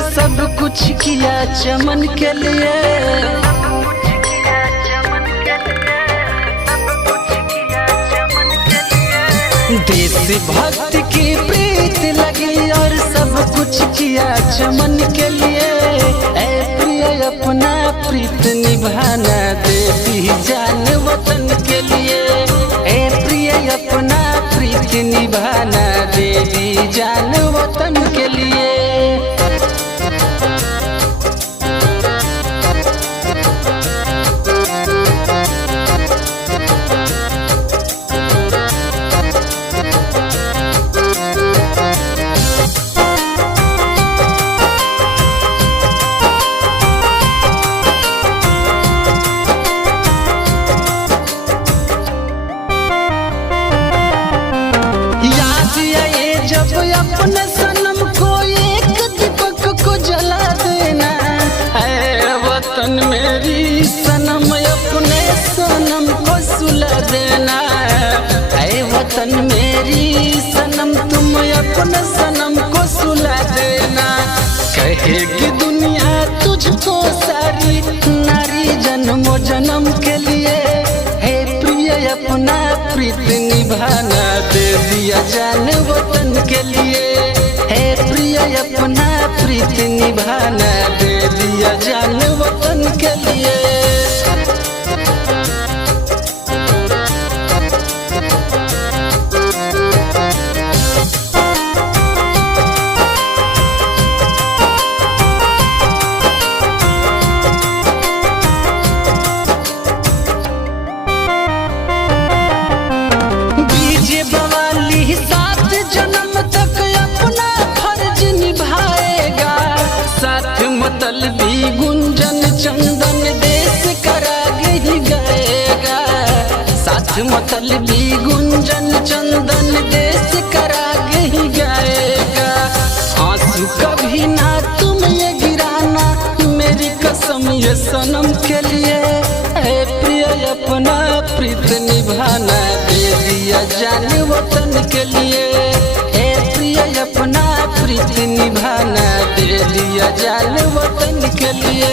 सब कुछ किया चमन के लिए। देश भक्त की प्रीत लगी और सब कुछ किया चमन के लिए। ऐ प्रिय अपना प्रीत निभाना देती जान वतन के लिए। ऐ प्रिय अपना प्रीत निभाना देती जान वतन के लिए। जब अपने सनम को एक दीपक को जला देना है वतन मेरी सनम, अपने सनम को सुला देना है वतन मेरी सनम, तुम अपने सनम को सुला देना। कहेगी दुनिया तुझको सारी नारी जन्मों जन्म के लिए। हे प्रिय अपना प्रीत निभाना दे दिया जान वतन के लिए। हे प्रिय अपना प्रीत निभाना दे दिया जान वतन के लिए। मतलबी गुंजन चंदन देश करा ही गाएगा। साथ मतलबी गुंजन चंदन देश करा ही गाएगा। आंसू कभी ना तुम ये गिराना मेरी कसम ये सनम के लिए। है प्रिय अपना प्रीत निभाना दे दिया जान वतन के लिए। है प्रिय अपना प्रीत निभाना दे दिया जान वतन के लिए।